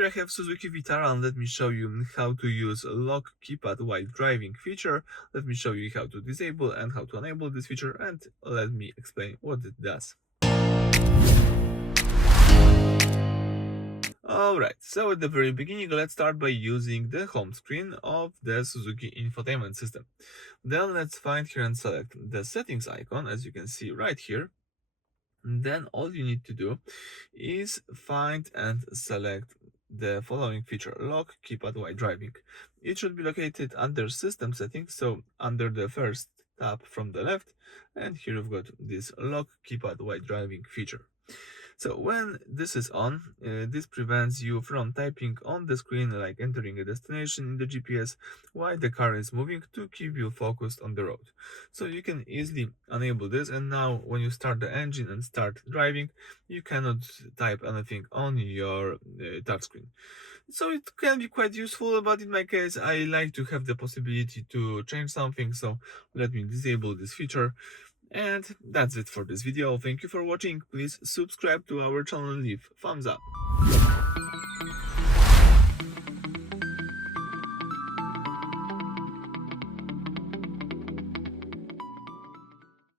Here I have Suzuki Vitara, and let me show you how to use Lock Keypad While Driving feature. Let me show you how to disable and how to enable this feature, and let me explain what it does. Alright, so at the very beginning, let's start by using the home screen of the Suzuki Infotainment system. Then let's find here and select the settings icon, as you can see right here. Then all you need to do is find and select the following feature: Lock Keypad While Driving. It should be located under System Settings, so under the first tab from the left, and here you've got this Lock Keypad While Driving feature. So when this is on, this prevents you from typing on the screen, like entering a destination in the GPS while the car is moving, to keep you focused on the road. So you can easily enable this, and now when you start the engine and start driving, you cannot type anything on your touchscreen. So it can be quite useful, but in my case, I like to have the possibility to change something, so let me disable this feature. And that's it for this video. Thank you for watching. Please subscribe to our channel and leave thumbs up.